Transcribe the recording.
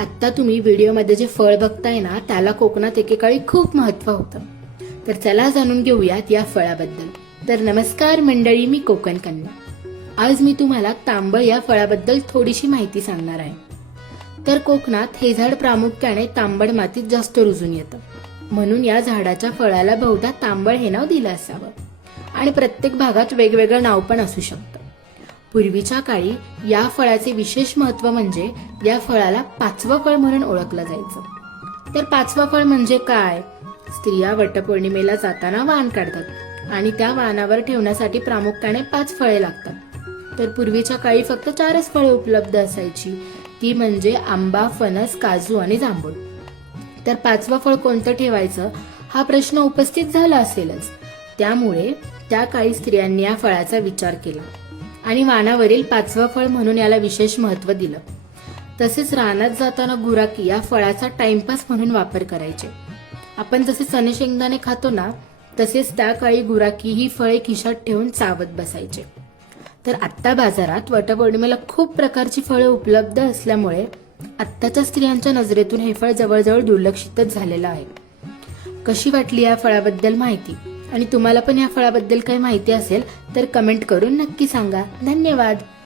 आत्ता तुम्ही व्हिडिओमध्ये जे फळ बघताय ना त्याला कोकणात एकेकाळी खूप महत्त्व होतं. तर चला जाणून घेऊयात या फळाबद्दल. तर नमस्कार मंडळी, मी कोकण कन्या. आज मी तुम्हाला तांबळ या फळाबद्दल थोडीशी माहिती सांगणार आहे. तर कोकणात हे झाड प्रामुख्याने तांबड मातीत जास्त रुजून येतं, म्हणून या झाडाच्या फळाला बहुधा तांबळ हे नाव दिलं असावं. आणि प्रत्येक भागात वेगवेगळं नाव पण असू शकतं. पूर्वीच्या काळी या फळाचे विशेष महत्त्व म्हणजे या फळाला पाचवं फळ म्हणून ओळखलं जायचं. तर पाचवं फळ म्हणजे काय? स्त्रिया वटपौर्णिमेला जाताना वाण काढतात आणि त्या वाणावर ठेवण्यासाठी प्रामुख्याने 5 फळे लागतात. तर पूर्वीच्या काळी फक्त 4च फळे उपलब्ध असायची, ती म्हणजे आंबा, फणस, काजू आणि जांभूळ. तर 5वं फळ कोणतं ठेवायचं हा प्रश्न उपस्थित झाला असेलच. त्यामुळे त्या काळी स्त्रियांनी या फळाचा विचार केला आणि वाणावरील 5वं फळ म्हणून याला विशेष महत्त्व दिलं. तसेच रानात जाताना गुराखी या फळाचा टाइमपास म्हणून वापर करायचे. आपण जसे चणे शेंगदाणे खातो ना, तसेच त्या काळी गुराखी ही फळे खिशात ठेवून चावत बसायचे. तर आत्ता बाजारात वटपौर्णिमेला खूप प्रकारची फळे उपलब्ध असल्यामुळे आत्ताच्या स्त्रियांच्या नजरेतून हे फळ जवळजवळ दुर्लक्षितच झालेलं आहे. कशी वाटली या फळाबद्दल माहिती? आणि तुम्हाला पण या फळाबद्दल काही माहिती असेल तर कमेंट करून नक्की सांगा. धन्यवाद.